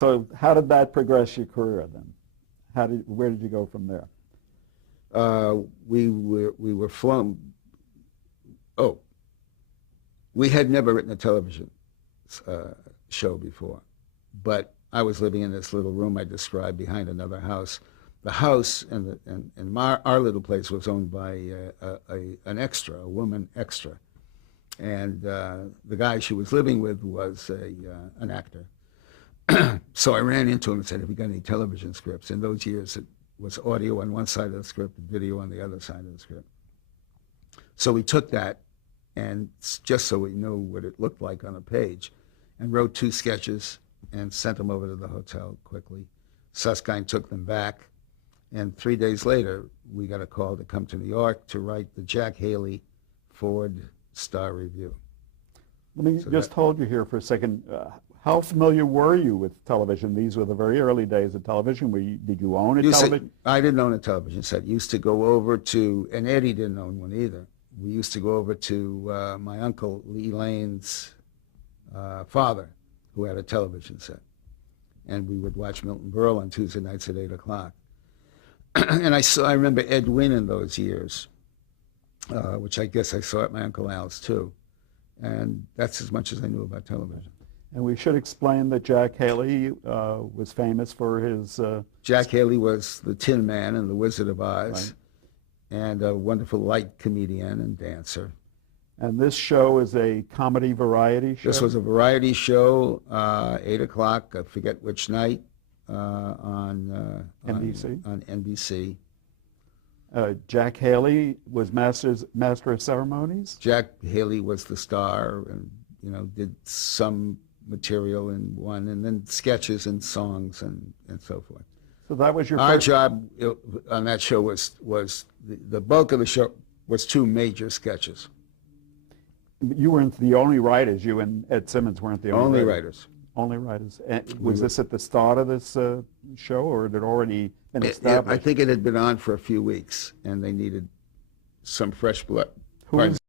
So how did that progress your career then? Where did you go from there? We were flown. Oh, we had never written a television show before, but I was living in this little room I described behind another house. The house and our little place was owned by an extra, a woman extra, and the guy she was living with was an actor. So I ran into him and said, "Have you got any television scripts?" In those years, it was audio on one side of the script, video on the other side of the script. So we took that, and just so we knew what it looked like on a page, and wrote 2 sketches and sent them over to the hotel quickly. Susskind took them back, and 3 days later, we got a call to come to New York to write the Jack Haley Ford Star Revue. Let me just hold you here for a second. How familiar were you with television? These were the very early days of television. Did you own a television? I didn't own a television set. Used to go over to, and Eddie didn't own one either. We used to go over to my uncle Lee Lane's father, who had a television set, and we would watch Milton Berle on Tuesday nights at 8 o'clock. And I remember Ed Wynn in those years, which I guess I saw at my Uncle Al's too, and that's as much as I knew about television. And we should explain that Jack Haley was famous for his... Jack Haley was the Tin Man in The Wizard of Oz, right, and a wonderful light comedian and dancer. And this show is a comedy variety show? This was a variety show, 8 o'clock, I forget which night, on NBC. On NBC. Jack Haley was master of ceremonies? Jack Haley was the star and, did some material in one, and then sketches and songs and so forth. So that was your Our first... job on that show was the bulk of the show was 2 major sketches. You weren't the only writers. You and Ed Simmons weren't the only writers. Only writers. And was this at the start of this show, or had it already been established? I think it had been on for a few weeks, and they needed some fresh blood.